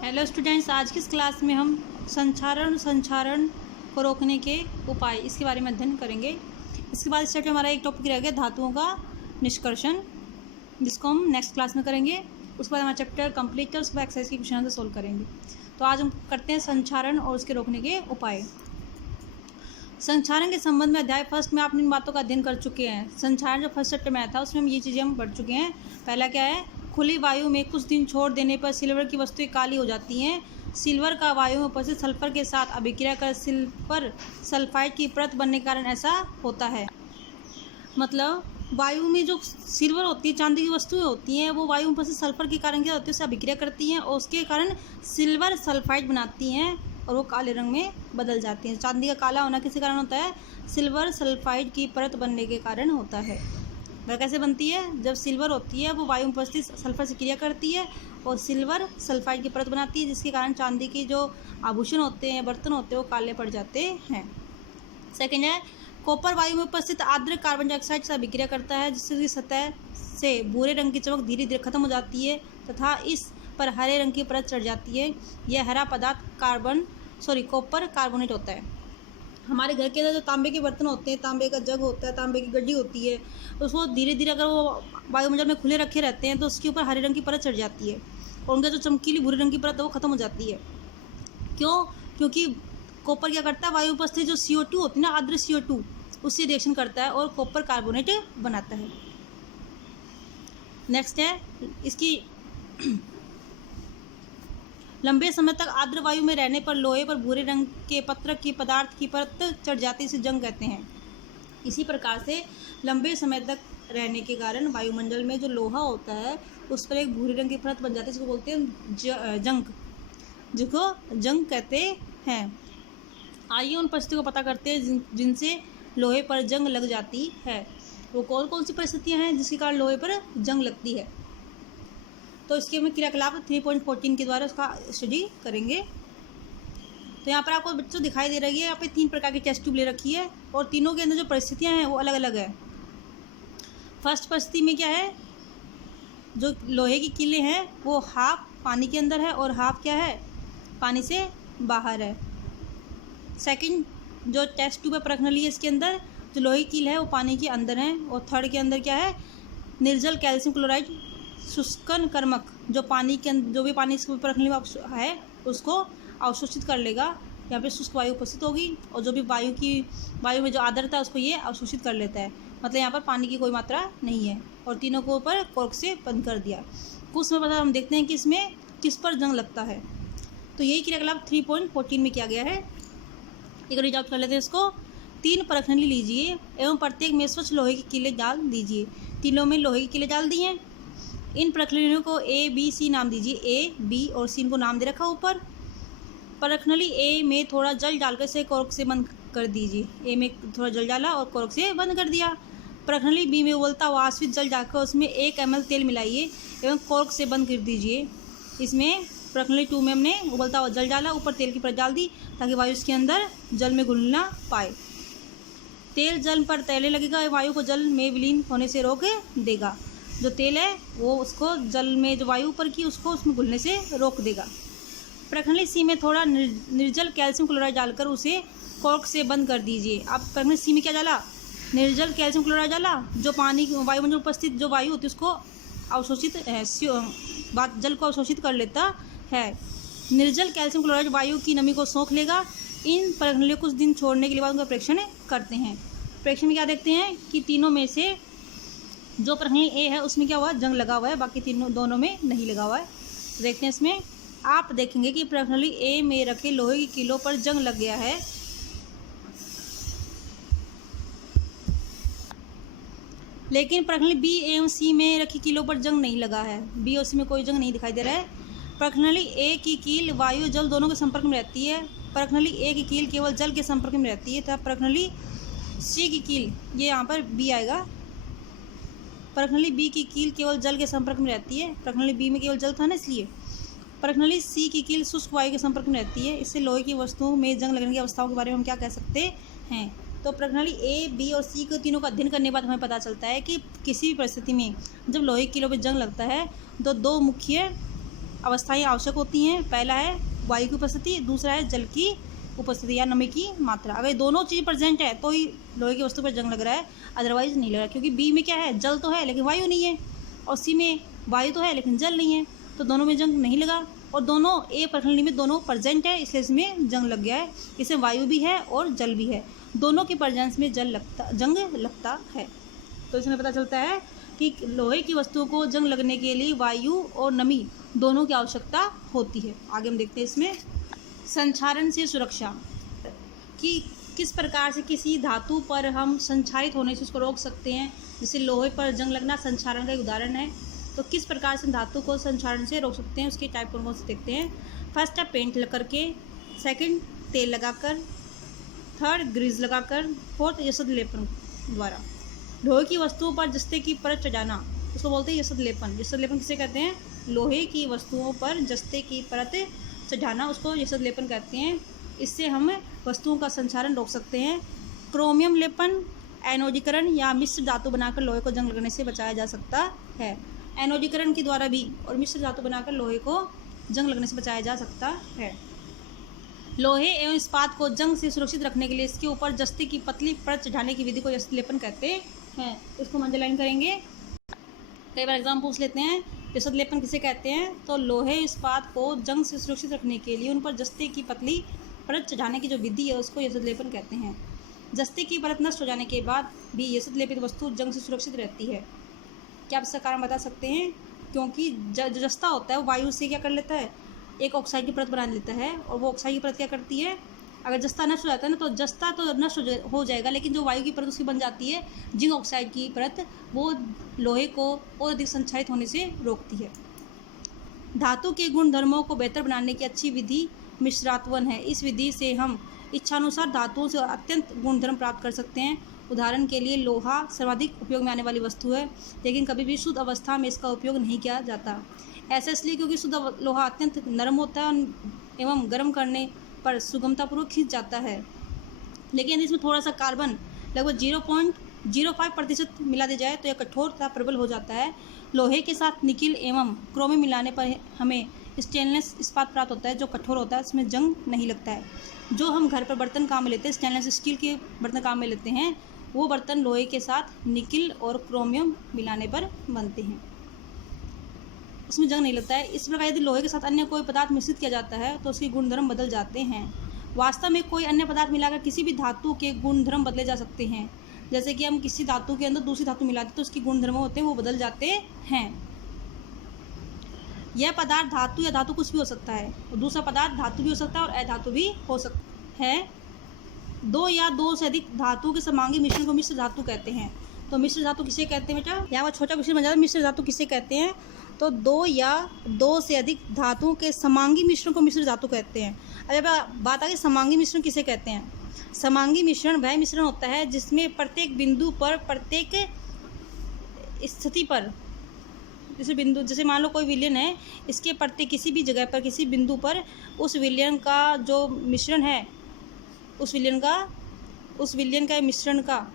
Hello students, आज की इस क्लास में हम संक्षारण को रोकने के उपाय इसके बारे में अध्ययन करेंगे। इसके बाद स्टार्ट हमारा एक टॉपिक रह गया धातुओं का निष्कर्षण, जिसको हम नेक्स्ट क्लास में करेंगे। उसके बाद हमारा चैप्टर कंप्लीट है, उसके बाद एक्सरसाइज की क्वेश्चन से सोल्व करेंगे। तो आज हम करते हैं संक्षारण और उसके रोकने के उपाय। संक्षारण के संबंध में अध्याय फर्स्ट में आपने इन बातों का अध्ययन कर चुके हैं। संक्षारण जो फर्स्ट चैप्टर में आया था उसमें हम ये चीज़ें हम पढ़ चुके हैं। पहला क्या है, खुली वायु में कुछ दिन छोड़ देने पर सिल्वर की वस्तुएं काली हो जाती हैं। सिल्वर का वायु में उपस्थित सल्फर के साथ अभिक्रिया कर सिल्वर सल्फाइड की परत बनने के कारण ऐसा होता है। मतलब वायु में जो सिल्वर होती है, चांदी की वस्तुएं होती हैं, वो वायु में उपस्थित सल्फर के कारण क्या होती है, उससे अभिक्रिया करती हैं और उसके कारण सिल्वर सल्फाइड बनाती हैं और वो काले रंग में बदल जाती हैं। चांदी का काला होना किस कारण होता है? सिल्वर सल्फाइड की परत बनने के कारण होता है। वह कैसे बनती है? जब सिल्वर होती है वो वायु में उपस्थित सल्फर से क्रिया करती है और सिल्वर सल्फाइड की परत बनाती है, जिसके कारण चांदी के जो आभूषण होते हैं, बर्तन होते हैं, वो काले पड़ जाते हैं। सेकेंड है, कॉपर वायु में उपस्थित आर्द्र कार्बन डाइऑक्साइड से अभिक्रिया करता है, जिसकी सतह से भूरे रंग की चमक धीरे धीरे खत्म हो जाती है तथा इस पर हरे रंग की परत चढ़ जाती है। यह हरा पदार्थ कॉपर कार्बोनेट होता है। हमारे घर के अंदर जो तांबे के बर्तन होते हैं, तांबे का जग होता है, तांबे की गड्डी होती है, उसको धीरे धीरे अगर वो वायुमंडल में खुले रखे रहते हैं तो उसके ऊपर हरे रंग की परत चढ़ जाती है और उनका जो चमकीली भूरे रंग की परत है वो खत्म हो जाती है। क्यों? क्योंकि कॉपर क्या करता है, वायु उपस्थित जो CO2 होती है ना, आर्द्र CO2, उससे रिएक्शन करता है और कॉपर कार्बोनेट बनाता है। नेक्स्ट है इसकी लंबे समय तक आर्द्र वायु में रहने पर लोहे पर भूरे रंग के पत्रक की पदार्थ की परत चढ़ जाती है, इसे जंग कहते हैं। इसी प्रकार से लंबे समय तक रहने के कारण वायुमंडल में जो लोहा होता है उस पर एक भूरे रंग की परत बन जाती है, इसको बोलते हैं जंग, जिसको जंग कहते हैं। आइए उन परिस्थितियों को पता करते हैं जिनसे लोहे पर जंग लग जाती है। वो कौन कौन सी परिस्थितियाँ हैं जिसके कारण लोहे पर जंग लगती है? तो इसके हम क्रियाकलाप 3.14 के द्वारा उसका स्टडी करेंगे। तो यहाँ पर आपको बच्चों दिखाई दे रही है, यहाँ पे 3 प्रकार की टेस्ट ट्यूब ले रखी है और तीनों के अंदर जो परिस्थितियाँ हैं वो अलग अलग है। फर्स्ट परिस्थिति में क्या है, जो लोहे की कीलें हैं वो हाफ पानी के अंदर है और हाफ क्या है, पानी से बाहर है। सेकंड जो टेस्ट ट्यूब है प्रखनली है, इसके अंदर जो लोहे की कील है वो पानी के अंदर है। और थर्ड के अंदर क्या है, निर्जल कैल्शियम क्लोराइड शुष्कन कर्मक, जो पानी के अंदर जो भी पानी इस प्रखनली में है उसको अवशोषित कर लेगा। यहाँ पे शुष्क वायु उपस्थित होगी और जो भी वायु में जो आर्द्रता है उसको ये अवशोषित कर लेता है। मतलब यहाँ पर पानी की कोई मात्रा नहीं है और तीनों को ऊपर कॉर्क से बंद कर दिया। कुछ समय बाद हम देखते हैं कि इसमें किस पर जंग लगता है। तो यही क्रियाकलाप 3.14 में किया गया है। एक रीड आउट कर लेते हैं इसको। 3 परखनली लीजिए एवं प्रत्येक में स्वच्छ लोहे की कीलें डाल दीजिए। तीनों में लोहे की कीलें डाल दी हैं। इन प्रखनलियों को A, B, C नाम दीजिए। A, B और C को नाम दे रखा ऊपर। परखनली A में थोड़ा जल डालकर इसे कॉर्क से बंद कर दीजिए। A में थोड़ा जल डाला और कॉर्क से बंद कर दिया। परखनली B में उबलता हुआ आश्वित जल डालकर उसमें 1 ml तेल मिलाइए एवं कॉर्क से बंद कर दीजिए। इसमें परखनली 2 में हमने उबलता हुआ जल डाला, ऊपर तेल की परत डाल दी ताकि वायु इसके अंदर जल में घुल ना पाए। तेल जल पर तैरने लगेगा, वायु को जल में विलीन होने से रोक देगा। जो तेल है वो उसको जल में जो वायु ऊपर की उसको उसमें घुलने से रोक देगा। प्रखनली C में थोड़ा निर्जल कैल्शियम क्लोराइड डालकर उसे कॉर्क से बंद कर दीजिए। अब प्रखनली C में क्या डाला, निर्जल कैल्शियम क्लोराइड डाला, जो पानी वायुमंडल में उपस्थित जो वायु होती है उसको अवशोषित जल को अवशोषित कर लेता है। निर्जल कैल्शियम क्लोराइड वायु की नमी को सोख लेगा। इन प्रखनलियों कुछ दिन छोड़ने के बाद उनका परीक्षण करते हैं। परीक्षण में क्या देखते हैं कि तीनों में से जो प्रखनली A है उसमें क्या हुआ, जंग लगा हुआ है, बाकी दोनों में नहीं लगा हुआ है। देखते हैं इसमें आप देखेंगे कि प्रखनली A में रखे लोहे की कीलों पर जंग लग गया है, लेकिन प्रखनली B एवं C में रखी कीलों पर जंग नहीं लगा है। B और C में कोई जंग नहीं दिखाई दे रहा है। प्रखनली A की कील वायु जल दोनों के संपर्क में रहती है। प्रखनली A की कील केवल जल के संपर्क में रहती है तथा प्रखनली C की कील, ये यहाँ पर B आएगा, प्रखनली B की कील केवल जल के संपर्क में रहती है। प्रखनली B में केवल जल था ना, इसलिए। प्रखनली C की कील शुष्क वायु के संपर्क में रहती है। इससे लोहे की वस्तुओं में जंग लगने की अवस्थाओं के बारे में हम क्या कह सकते हैं? तो प्रखनली A, B और C को तीनों का अध्ययन करने के बाद हमें पता चलता है कि किसी भी परिस्थिति में जब लोहे की कीलों पर जंग लगता है तो 2 मुख्य अवस्थाएं आवश्यक होती हैं। पहला है वायु की उपस्थिति, दूसरा है जल की उपस्थिति या नमी की मात्रा। अगर दोनों चीज़ प्रेजेंट है तो ही लोहे की वस्तु पर जंग लग रहा है, अदरवाइज नहीं लग रहा, क्योंकि बी में क्या है, जल तो है लेकिन वायु नहीं है, और सी में वायु तो है लेकिन जल नहीं है, तो दोनों में जंग नहीं लगा। और दोनों ए प्रखंड में दोनों प्रेजेंट है, इसलिए इसमें जंग लग गया है। इसमें वायु भी है और जल भी है, दोनों के प्रेजेंस में जंग लगता है। तो इसमें पता चलता है कि लोहे की वस्तुओं को जंग लगने के लिए वायु और नमी दोनों की आवश्यकता होती है। आगे हम देखते हैं इसमें संक्षारण से सुरक्षा, कि किस प्रकार से किसी धातु पर हम संक्षारित होने से उसको रोक सकते हैं। जैसे लोहे पर जंग लगना संक्षारण का एक उदाहरण है, तो किस प्रकार से धातु को संक्षारण से रोक सकते हैं, उसके टाइप कौन कौन से देखते हैं। फर्स्ट है पेंट लग करके, सेकंड तेल लगाकर, थर्ड ग्रीस लगाकर, फोर्थ यशद लेपन द्वारा। लोहे की वस्तुओं पर जस्ते की परत चढ़ाना, उसको बोलते हैं यशद लेपन। यशद लेपन किसे कहते हैं, लोहे की वस्तुओं पर जस्ते की परत चढ़ाना, उसको यशद लेपन कहते हैं। इससे हम वस्तुओं का संक्षारण रोक सकते हैं। क्रोमियम लेपन, एनोडीकरण या मिश्र धातु बनाकर लोहे को जंग लगने से बचाया जा सकता है। एनोडीकरण के द्वारा भी और मिश्र धातु बनाकर लोहे को जंग लगने से बचाया जा सकता है। लोहे एवं इस्पात को जंग से सुरक्षित रखने के लिए इसके ऊपर जस्ते की पतली परत चढ़ाने की विधि को यशद लेपन कहते हैं। इसको हम अंडरलाइन करेंगे। कई बार एग्जाम पूछ लेते हैं यशद लेपन किसे कहते हैं, तो लोहे इस्पात को जंग से सुरक्षित रखने के लिए उन पर जस्ते की पतली परत चढ़ाने की जो विधि है उसको यशद लेपन कहते हैं। जस्ते की परत नष्ट हो जाने के बाद भी यशद लेपित वस्तु जंग से सुरक्षित रहती है। क्या आप इसका कारण बता सकते हैं, क्योंकि जो जस्ता होता है वो वायु से क्या कर लेता है, एक ऑक्साइड की परत बना लेता है, और वो ऑक्साइड की परत क्या करती है, अगर जस्ता नष्ट हो जाता है ना, तो जस्ता तो नष्ट हो जाएगा, लेकिन जो वायु की परत उसकी बन जाती है जिंक ऑक्साइड की परत, वो लोहे को और अधिक संक्षारित होने से रोकती है। धातु के गुण धर्मों को बेहतर बनाने की अच्छी विधि मिश्रात्वन है। इस विधि से हम इच्छानुसार धातुओं से अत्यंत गुणधर्म प्राप्त कर सकते हैं। उदाहरण के लिए लोहा सर्वाधिक उपयोग में आने वाली वस्तु है, लेकिन कभी भी शुद्ध अवस्था में इसका उपयोग नहीं किया जाता। ऐसा इसलिए क्योंकि शुद्ध लोहा अत्यंत नरम होता है एवं गर्म करने पर सुगमतापूर्वक खिंच जाता है। लेकिन यदि इसमें थोड़ा सा कार्बन लगभग 0.05% मिला दिया जाए तो यह कठोर तथा प्रबल हो जाता है। लोहे के साथ निकिल एवं क्रोमियम मिलाने पर हमें स्टेनलेस इस्पात प्राप्त होता है, जो कठोर होता है, इसमें जंग नहीं लगता है। जो हम घर पर बर्तन काम में लेते हैं, स्टेनलेस स्टील के बर्तन काम में लेते हैं, वो बर्तन लोहे के साथ निकिल और क्रोमियम मिलाने पर बनते हैं, उसमें जंग नहीं लगता है। इस प्रकार यदि लोहे के साथ अन्य कोई पदार्थ मिश्रित किया जाता है तो उसके गुणधर्म बदल जाते हैं। वास्तव में कोई अन्य पदार्थ मिलाकर किसी भी धातु के गुणधर्म बदले जा सकते हैं। जैसे कि हम किसी धातु के अंदर दूसरी धातु मिलाते तो उसके गुणधर्म होते हैं वो बदल जाते हैं। यह पदार्थ धातु या धातु कुछ भी हो सकता है, और दूसरा पदार्थ धातु भी हो सकता है और अधातु भी हो सकता है। दो या दो से अधिक धातु के समांगी मिश्रण को मिश्र धातु कहते हैं। तो मिश्र धातु किसे कहते हैं बेटा, यहाँ वो छोटा क्वेश्चन बन जाता है, मिश्र धातु किसे कहते हैं, तो दो या दो से अधिक धातुओं के समांगी मिश्रण को मिश्र धातु कहते हैं। अब बात आ गई समांगी मिश्रण किसे कहते हैं। समांगी मिश्रण वह मिश्रण होता है जिसमें प्रत्येक बिंदु पर, प्रत्येक स्थिति पर, जैसे मान लो कोई विलयन है, इसके प्रत्येक किसी भी जगह पर, किसी बिंदु पर उस विलयन का जो मिश्रण है, उस विलयन का मिश्रण का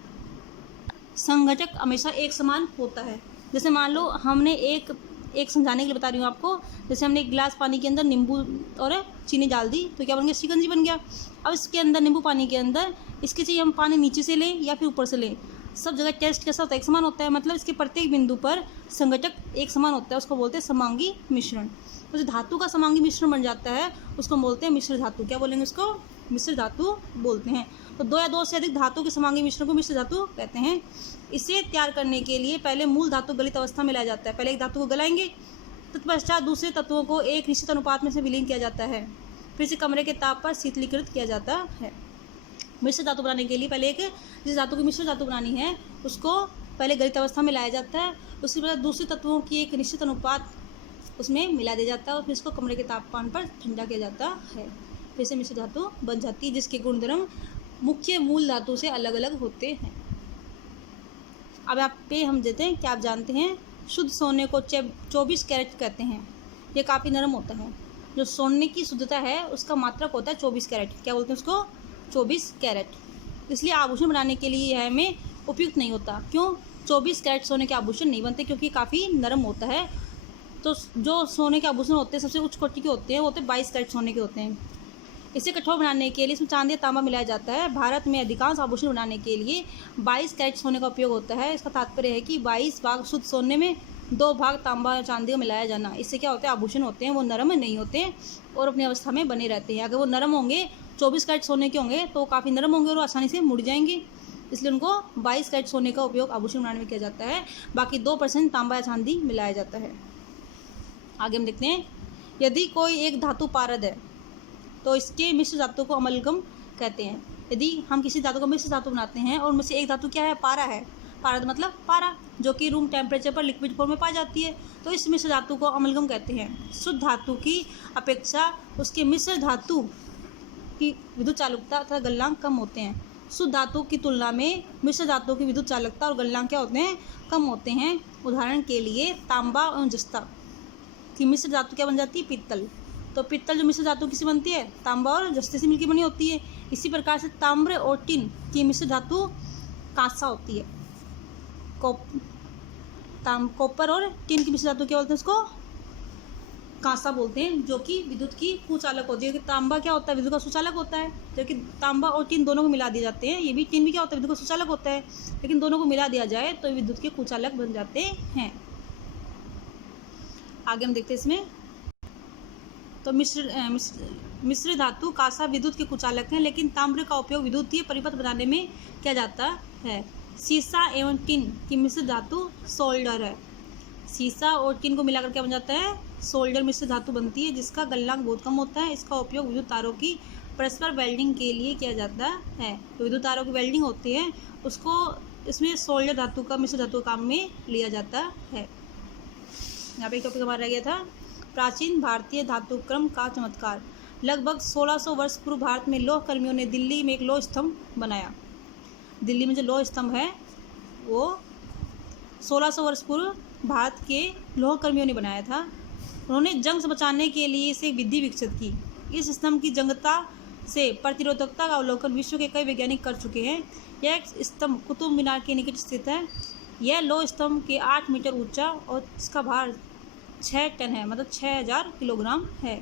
संघटक हमेशा एक समान होता है। जैसे मान लो हमने एक समझाने के लिए बता रही हूँ आपको, जैसे हमने एक गिलास पानी के अंदर नींबू और चीनी डाल दी तो क्या बन गया, शिकंजी बन गया। अब इसके अंदर नींबू पानी के अंदर इसके चाहिए हम पानी नीचे से लें या फिर ऊपर से लें, सब जगह टेस्ट कैसा होता है, एक समान होता है, मतलब इसके प्रत्येक बिंदु पर संघटक एक समान होता है, उसको बोलते हैं समांगी मिश्रण। तो जो धातु का समांगी मिश्रण बन जाता है उसको बोलते हैं मिश्र धातु। क्या बोलेंगे उसको, मिश्र धातु बोलते हैं। तो दो या दो से अधिक धातु के समांगी मिश्रण को मिश्र धातु कहते हैं। इसे तैयार करने के लिए पहले मूल धातु गलित अवस्था में लाया जाता है। पहले एक धातु को गलाएंगे, तत्पश्चात दूसरे तत्वों को एक निश्चित अनुपात में से विलीन किया जाता है, फिर इसे कमरे के ताप पर शीतलीकृत किया जाता है। मिश्र धातु बनाने के लिए पहले एक जिस धातु की मिश्र धातु बनानी है उसको पहले गलित अवस्था में लाया जाता है, उसके बाद दूसरे तत्वों की एक निश्चित अनुपात उसमें मिला दिया जाता है और फिर इसको कमरे के तापमान पर ठंडा किया जाता है, फिर से मिश्र धातु बन जाती है, जिसके गुणधर्म मुख्य मूल धातु से अलग अलग होते हैं। अब आप पे हम देते हैं कि आप जानते हैं शुद्ध सोने को 24 कैरेट कहते हैं। ये काफ़ी नरम होता है। जो सोने की शुद्धता है उसका मात्रक होता है 24 कैरेट। क्या बोलते हैं उसको, 24 कैरेट। इसलिए आभूषण बनाने के लिए यह हमें उपयुक्त नहीं होता। क्यों, 24 कैरेट सोने के आभूषण नहीं बनते, क्योंकि काफ़ी नरम होता है। तो जो सोने के आभूषण होते हैं सबसे उच्च कोटि के होते हैं, वो होते हैं 22 कैरेट सोने के होते हैं। इसे कठोर बनाने के लिए इसमें चांदी या तांबा मिलाया जाता है। भारत में अधिकांश आभूषण बनाने के लिए 22 कैरेट सोने का उपयोग होता है। इसका तात्पर्य है कि 22 भाग शुद्ध सोने में 2 भाग तांबा या चांदी का मिलाया जाना। इससे क्या होता है, आभूषण होते हैं वो नरम नहीं होते हैं और अपनी अवस्था में बने रहते हैं। अगर वो नरम होंगे, 24 कैरेट सोने के होंगे, तो काफ़ी नरम होंगे और आसानी से मुड़ जाएंगे, इसलिए उनको 22 कैरेट सोने का उपयोग आभूषण बनाने में किया जाता है। बाकी 2% तांबा या चांदी मिलाया जाता है। आगे हम देखते हैं, यदि कोई एक धातु पारद है तो इसके मिश्र धातु को अमलगम कहते हैं। यदि हम किसी धातु को मिश्र धातु बनाते हैं और उनमें से एक धातु क्या है, पारा है। पारद मतलब पारा, जो कि रूम टेम्परेचर पर लिक्विड फॉर्म में पाई जाती है, तो इस मिश्र धातु को अमलगम कहते हैं। शुद्ध धातु की अपेक्षा उसके मिश्र धातु की विद्युत चालकता तथा गलनांक कम होते हैं। शुद्ध धातु की तुलना में मिश्र धातु की विद्युत चालकता और गलनांक क्या होते हैं, कम होते हैं। उदाहरण के लिए तांबा और जस्ता की मिश्र धातु क्या बन जाती है, पित्तल। तो पित्तल जो मिश्र धातु किसी बनती है, तांबा और जस्ते से मिलकर बनी होती है। इसी प्रकार से ताम्र और टिन की मिश्र धातु कांसा होती है। कॉपर और टिन की मिश्र धातु क्या बोलते हैं, उसको कांसा बोलते हैं, जो कि विद्युत की कुचालक होती है। कि तांबा क्या होता है, विद्युत का सुचालक होता है, जो कि तांबा और टिन दोनों को मिला दिए जाते हैं। ये भी टिन भी क्या होता है, विद्युत का सुचालक होता है, लेकिन दोनों को मिला दिया जाए तो विद्युत के कुचालक बन जाते हैं। आगे हम देखते हैं इसमें, तो मिश्र धातु कांसा विद्युत के कुचालक हैं, लेकिन ताम्र का उपयोग विद्युतीय परिपथ बनाने में किया जाता है। सीसा एवं टिन की मिश्र धातु सोल्डर है। सीसा और टिन को मिलाकर क्या बन जाता है, सोल्डर मिश्र धातु बनती है, जिसका गलनांक बहुत कम होता है। इसका उपयोग विद्युत तारों की परस्पर वेल्डिंग के लिए किया जाता है। तो विद्युत तारों की वेल्डिंग होती है, उसको इसमें सोल्डर धातु का मिश्र धातु काम में लिया जाता है। यहाँ पे एक टॉपिक हमारा रह गया था, प्राचीन भारतीय धातुक्रम का चमत्कार। लगभग 1600 वर्ष पूर्व भारत में लौह कर्मियों ने दिल्ली में एक लौह स्तंभ बनाया। दिल्ली में जो लौह स्तंभ है वो 1600 वर्ष पूर्व भारत के लौह कर्मियों ने बनाया था। उन्होंने जंग से बचाने के लिए इसे एक विधि विकसित की। इस स्तंभ की जंगता से प्रतिरोधकता का अवलोकन विश्व के कई वैज्ञानिक कर चुके हैं। यह स्तंभ कुतुब मीनार के निकट स्थित है। यह लौह स्तंभ के 8 मीटर ऊंचा और इसका भार 6 टन है, मतलब 6000 किलोग्राम है,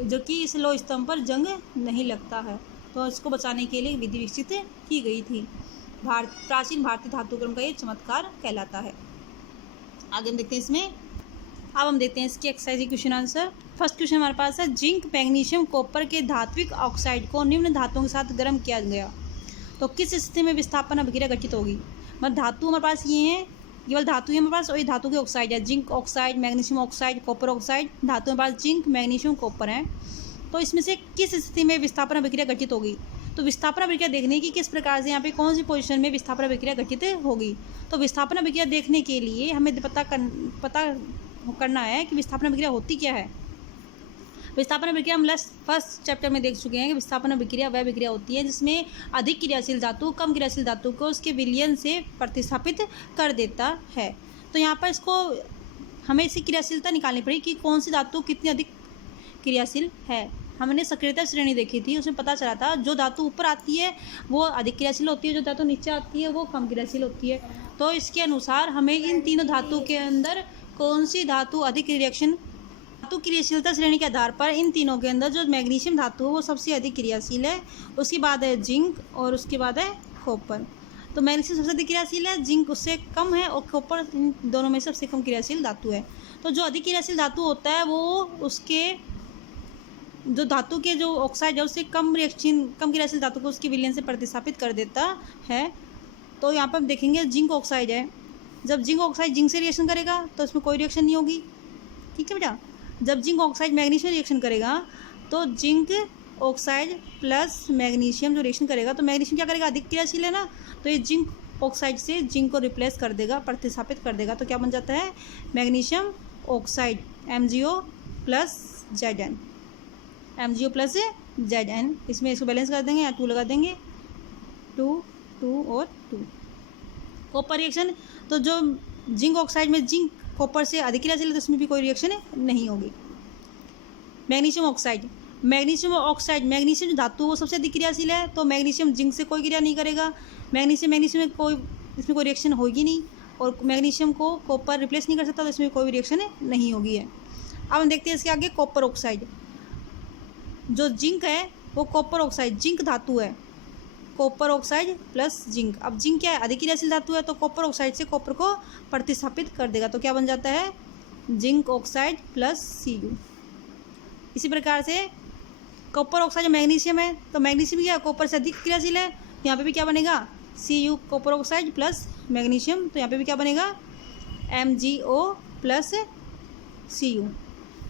जो कि इस लौह स्तंभ पर जंग नहीं लगता है। तो इसको बचाने के लिए विधि विकसित की गई थी। प्राचीन भारतीय धातुक्रम का ये चमत्कार कहलाता है। आगे हम देखते हैं इसमें, अब हम देखते हैं इसके exercise question answer. First question हमारे पास है, जिंक मैग्नीशियम कॉपर के धात्विक ऑक्साइड को निम्न धातुओं के साथ गर्म किया गया तो किस स्थिति में विस्थापन अभिक्रिया घटित होगी। मतलब धातु हमारे पास ये हैं, केवल धातु है हमारे पास, और ये धातु के ऑक्साइड है, zinc oxide, magnesium oxide, copper oxide. धातु हमारे पास जिंक, मैग्नीशियम, कॉपर है। तो इसमें से किस स्थिति में विस्थापन अभिक्रिया घटित होगी। तो विस्थापन अभिक्रिया देखने की किस प्रकार से यहाँ पे कौन सी पोजीशन में विस्थापन अभिक्रिया घटित होगी। तो विस्थापन अभिक्रिया देखने के लिए हमें पता करना है कि विस्थापन अभिक्रिया होती क्या है। विस्थापन अभिक्रिया हम फर्स्ट चैप्टर में देख चुके हैं कि विस्थापन अभिक्रिया वह अभिक्रिया होती है जिसमें अधिक क्रियाशील धातु कम क्रियाशील धातु को उसके विलयन से प्रतिस्थापित कर देता है। तो यहाँ पर इसको हमें इसकी क्रियाशीलता निकालनी पड़ेगी कि कौन सी धातु कितनी अधिक क्रियाशील है। हमने सक्रियता श्रेणी देखी थी, उसमें पता चला था जो धातु ऊपर आती है वो अधिक क्रियाशील होती है, जो धातु नीचे आती है वो कम क्रियाशील होती है। तो इसके अनुसार हमें इन तीनों धातु के अंदर कौन सी धातु अधिक रिएक्शन, धातु क्रियाशीलता श्रेणी के आधार पर इन तीनों के अंदर जो मैग्नीशियम धातु है वो सबसे अधिक क्रियाशील है। उसके बाद है जिंक और उसके बाद है कॉपर। तो मैग्नीशियम सबसे अधिक क्रियाशील है, जिंक उससे कम है और कॉपर इन दोनों में सबसे कम क्रियाशील धातु है। तो जो अधिक क्रियाशील धातु होता है वो उसके जो धातु के जो ऑक्साइड है उससे कम क्रियाशील धातु को उसके विलयन से प्रतिस्थापित कर देता है। तो यहाँ पर हम देखेंगे जिंक ऑक्साइड है, जब जिंक ऑक्साइड जिंक से रिएक्शन करेगा तो इसमें कोई रिएक्शन नहीं होगी, ठीक है बेटा। जब जिंक ऑक्साइड मैग्नीशियम रिएक्शन करेगा तो जिंक ऑक्साइड प्लस मैग्नीशियम जो रिएक्शन करेगा तो मैग्नीशियम क्या करेगा, अधिक क्रियाशील है ना, तो ये जिंक ऑक्साइड से जिंक को रिप्लेस कर देगा, प्रतिस्थापित कर देगा। तो क्या बन जाता है magnesium oxide MgO plus Zn, MgO plus Zn। इसमें इसको बैलेंस कर देंगे, यहाँ 2 लगा देंगे, 2 2 और 2। कॉपर रिएक्शन, तो जो जिंक ऑक्साइड में जिंक कॉपर से अधिक क्रियाशील है तो इसमें भी कोई रिएक्शन नहीं होगी। मैग्नीशियम ऑक्साइड, मैग्नीशियम जो धातु वो सबसे अधिक क्रियाशील है, तो मैग्नीशियम जिंक से कोई क्रिया नहीं करेगा, मैग्नीशियम में कोई इसमें कोई रिएक्शन होगी नहीं। और मैग्नीशियम को कॉपर रिप्लेस नहीं कर सकता, तो इसमें कोई भी रिएक्शन नहीं होगी है। अब हम देखते हैं इसके आगे कॉपर ऑक्साइड। जो जिंक है वो कॉपर ऑक्साइड, जिंक धातु है, कॉपर ऑक्साइड प्लस जिंक। अब जिंक क्या है, अधिक क्रियाशील धातु है, तो कॉपर ऑक्साइड से कॉपर को प्रतिस्थापित कर देगा, तो क्या बन जाता है, जिंक ऑक्साइड प्लस Cu। इसी प्रकार से कॉपर ऑक्साइड मैग्नीशियम है, तो मैग्नीशियम क्या है, कॉपर से अधिक क्रियाशील है, यहाँ पे भी क्या बनेगा, Cu copper oxide plus magnesium, तो यहाँ पे भी क्या बनेगा, MgO प्लस Cu।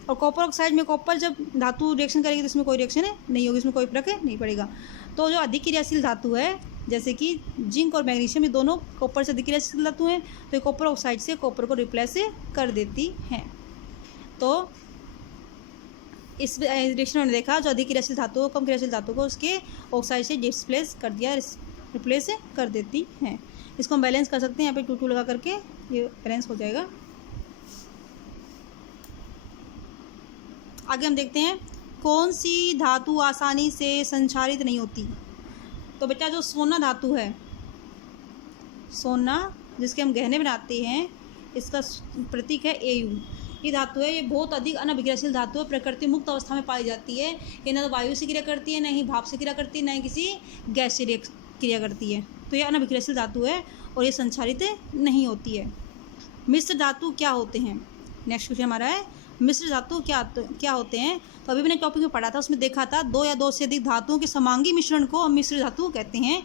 और कॉपर ऑक्साइड में कॉपर जब धातु रिएक्शन करेगी तो इसमें कोई रिएक्शन नहीं होगी, इसमें कोई फर्क नहीं पड़ेगा। तो जो अधिक क्रियाशील धातु है जैसे कि जिंक और मैग्नीशियम, ये दोनों कॉपर से अधिक क्रियाशील धातु हैं, तो ये कॉपर ऑक्साइड से कॉपर को रिप्लेस कर देती हैं। तो इस रिएक्शन में देखा जो अधिक क्रियाशील धातु को, कम क्रियाशील धातु को उसके ऑक्साइड से रिप्लेस कर देती हैं। इसको हम बैलेंस कर सकते हैं, यहाँ पे 2 2 लगा करके ये बैलेंस हो जाएगा। आगे हम देखते हैं कौन सी धातु आसानी से संक्षारित नहीं होती। तो बेटा जो सोना धातु है, सोना जिसके हम गहने बनाते हैं, इसका प्रतीक है Au। ये धातु है, ये बहुत अधिक अनअभिक्रियाशील धातु है, प्रकृति मुक्त अवस्था में पाई जाती है। ये ना तो वायु से क्रिया करती है, ना ही भाप से क्रिया करती है, ना ही किसी गैस से क्रिया करती है। तो ये अनअभिक्रियाशील धातु है और ये संक्षारित नहीं होती है। मिश्र धातु क्या होते हैं, नेक्स्ट क्वेश्चन हमारा है मिश्र धातु क्या होते हैं। तो अभी मैंने टॉपिक में पढ़ा था, उसमें देखा था 2 या 2 से अधिक धातुओं के समांगी मिश्रण को हम मिश्र धातु कहते हैं।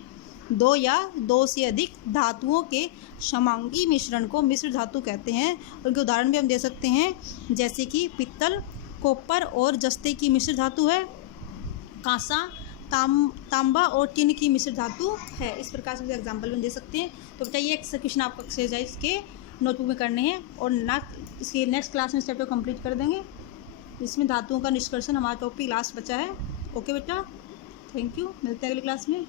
2 या 2 से अधिक धातुओं के समांगी मिश्रण को मिश्र धातु कहते हैं। उनके उदाहरण भी हम दे सकते हैं, जैसे कि पित्तल, कॉपर और जस्ते की मिश्र धातु है, कांसा, तांबा और टिन की मिश्र धातु है। इस प्रकार से एग्जाम्पल में दे सकते हैं। तो बेटा ये क्वेश्चन आपको एक्सरसाइज के नोटबुक में करने हैं और इसके नेक्स्ट क्लास में इस चैप्टर कंप्लीट कर देंगे। इसमें धातुओं का निष्कर्षण हमारा टॉपिक लास्ट बचा है। ओके बेटा, थैंक यू, मिलते हैं अगली क्लास में।